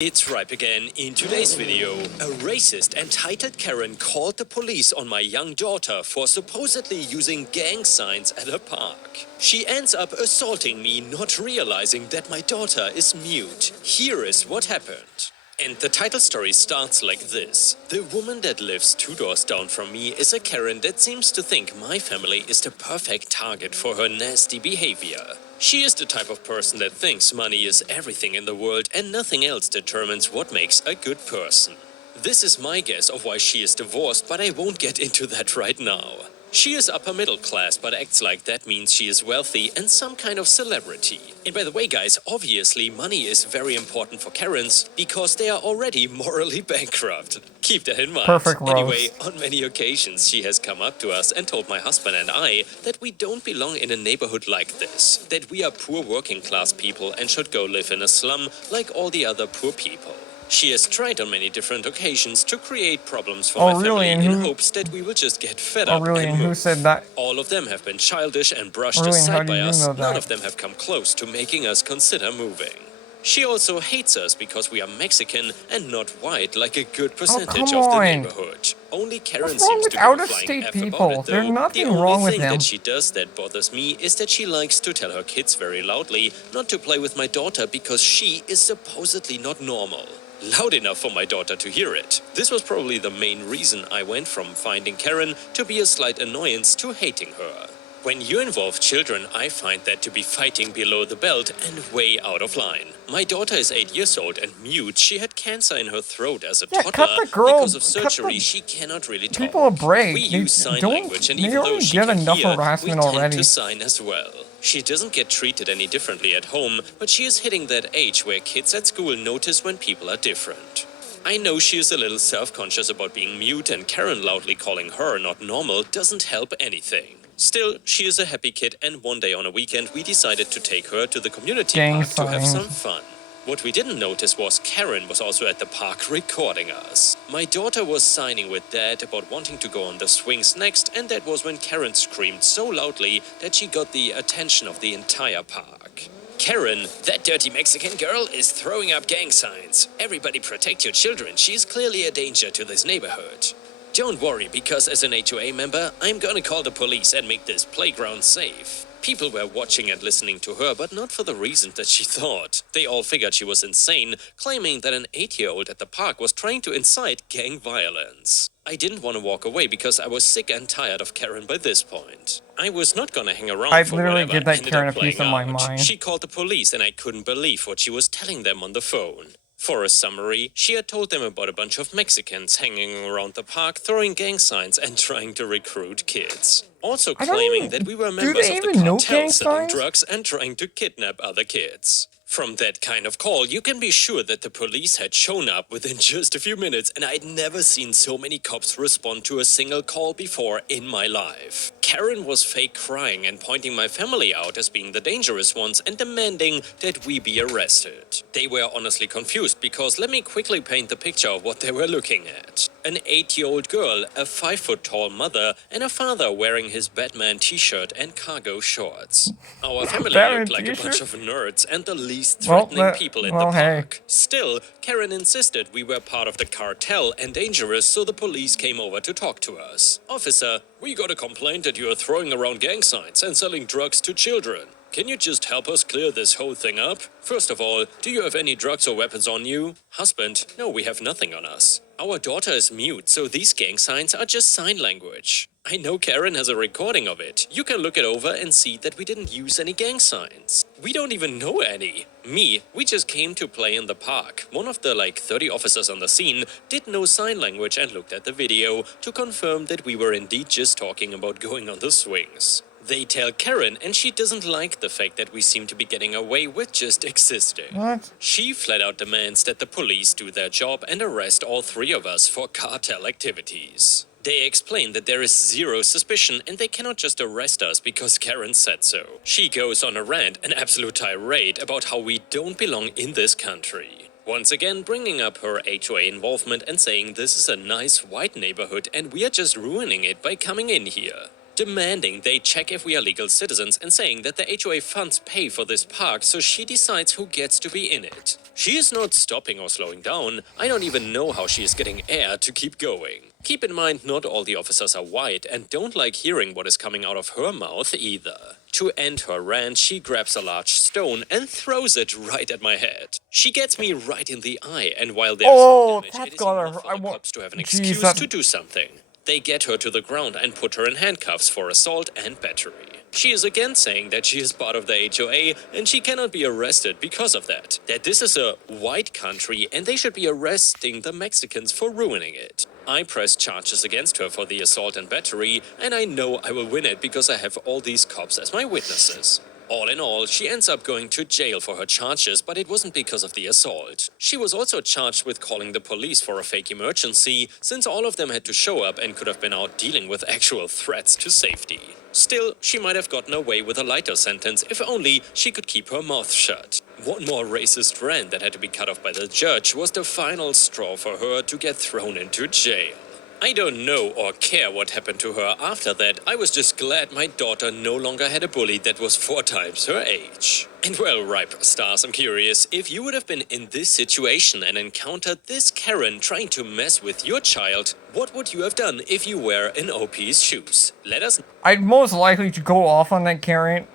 It's Ripe again. In today's video, a racist entitled Karen called the police on my young daughter for supposedly using gang signs at a park. She ends up assaulting me, not realizing that my daughter is mute. Here is what happened. And the title story starts like this. The woman that lives 2 doors down from me is a Karen that seems to think my family is the perfect target for her nasty behavior. She is the type of person that thinks money is everything in the world and nothing else determines what makes a good person. This is my guess of why she is divorced, but I won't get into that right now. She is upper middle class, but acts like that means she is wealthy and some kind of celebrity. And by the way, guys, obviously money is very important for Karens because they are already morally bankrupt. Keep that in mind. Perfect roast. Anyway, on many occasions she has come up to us and told my husband and I that we don't belong in a neighborhood like this, that we are poor working class people and should go live in a slum like all the other poor people. She has tried on many different occasions to create problems for my family in hopes that we will just get fed up and who move. said that? All of them have been childish and brushed How aside do by you us. know None that? of them have come close to making us consider moving. She also hates us because we are Mexican and not white like a good percentage come of the on. neighborhood. Only Karen What's wrong seems with to give a flying out-of-state F people? about it, There's though. nothing the only wrong with thing them. that she does that bothers me is that she likes to tell her kids very loudly not to play with my daughter because she is supposedly not normal. Loud enough for my daughter to hear it. This was probably the main reason I went from finding Karen to be a slight annoyance to hating her. When you involve children, I find that to be fighting below the belt and way out of line. My daughter is 8 years old and mute. She had cancer in her throat as a toddler. cut the girl- because of cut surgery. the She cannot really talk. people a break. We They use sign don't- language, and they even though already she get can enough hear, we harassment tend already. to sign as well. She doesn't get treated any differently at home, but she is hitting that age where kids at school notice when people are different. I know she is a little self-conscious about being mute, and Karen loudly calling her not normal doesn't help anything. Still, she is a happy kid, and one day on a weekend we decided to take her to the community Gang park to have signs. some fun. What we didn't notice was Karen was also at the park recording us. My daughter was signing with Dad about wanting to go on the swings next, and that was when Karen screamed so loudly that she got the attention of the entire park. Karen, that dirty Mexican girl is throwing up gang signs. Everybody protect your children. She is clearly a danger to this neighborhood. Don't worry, because as an HOA member, I'm gonna call the police and make this playground safe. People were watching and listening to her, but not for the reasons that she thought. They all figured she was insane, claiming that an 8-year-old at the park was trying to incite gang violence. I didn't want to walk away because I was sick and tired of Karen by this point. I was not gonna hang around I'd for literally whatever give that ended Karen up a piece playing of my out. mind. She called the police and I couldn't believe what she was telling them on the phone. For a summary, she had told them about a bunch of Mexicans hanging around the park, throwing gang signs and trying to recruit kids. Also I don't claiming even- that we were do members they of the even know cartel gang selling signs? drugs and trying to kidnap other kids. From that kind of call, you can be sure that the police had shown up within just a few minutes, and I'd never seen so many cops respond to a single call before in my life. Karen was fake crying and pointing my family out as being the dangerous ones and demanding that we be arrested. They were honestly confused because let me quickly paint the picture of what they were looking at. An 8-year-old girl, a 5-foot-tall mother, and a father wearing his Batman t-shirt and cargo shorts. Our family Batman looked like a t-shirt? bunch of nerds and the least Well, threatening people in the well, hey. park. Still, Karen insisted we were part of the cartel and dangerous, so the police came over to talk to us. Officer, we got a complaint that you are throwing around gang signs and selling drugs to children. Can you just help us clear this whole thing up? First of all, do you have any drugs or weapons on you? Husband, no, we have nothing on us. Our daughter is mute, so these gang signs are just sign language. I know Karen has a recording of it. You can look it over and see that we didn't use any gang signs. We don't even know any. We just came to play in the park. One of the 30 officers on the scene did know sign language and looked at the video to confirm that we were indeed just talking about going on the swings. They tell Karen, and she doesn't like the fact that we seem to be getting away with just existing. What? She flat out demands that the police do their job and arrest all 3 of us for cartel activities. They explain that there is zero suspicion and they cannot just arrest us because Karen said so. She goes on a rant, an absolute tirade about how we don't belong in this country. Once again bringing up her HOA involvement and saying this is a nice white neighborhood and we are just ruining it by coming in here. Demanding they check if we are legal citizens and saying that the HOA funds pay for this park, so she decides who gets to be in it. She is not stopping or slowing down. I don't even know how she is getting air to keep going. Keep in mind, not all the officers are white and don't like hearing what is coming out of her mouth either. To end her rant, she grabs a large stone and throws it right at my head. She gets me right in the eye, and while there's no damage, it is enough for the cops to have an excuse to do something. They get her to the ground and put her in handcuffs for assault and battery. She is again saying that she is part of the HOA and she cannot be arrested because of that. That this is a white country and they should be arresting the Mexicans for ruining it. I press charges against her for the assault and battery, and I know I will win it because I have all these cops as my witnesses. All in all, she ends up going to jail for her charges, but it wasn't because of the assault. She was also charged with calling the police for a fake emergency, since all of them had to show up and could have been out dealing with actual threats to safety. Still, she might have gotten away with a lighter sentence if only she could keep her mouth shut. One more racist rant that had to be cut off by the judge was the final straw for her to get thrown into jail. I don't know or care what happened to her after that. I was just glad my daughter no longer had a bully that was 4 times her age. And well, Ripe Stars, I'm curious, if you would have been in this situation and encountered this Karen trying to mess with your child, what would you have done if you were in OP's shoes? Let us know. I'd most likely to go off on that Karen.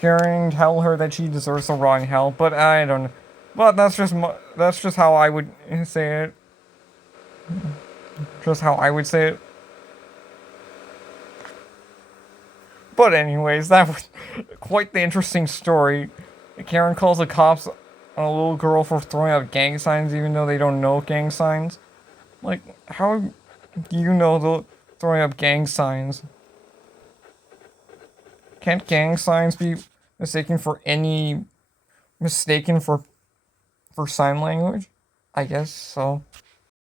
Tell her that she deserves to rot in hell, but I don't know. But that's just how I would say it. Just how I would say it. But anyways, that was quite the interesting story. Karen calls the cops on a little girl for throwing up gang signs even though they don't know gang signs. Like, how do you know the throwing up gang signs? Can't gang signs be mistaken for sign language? I guess so.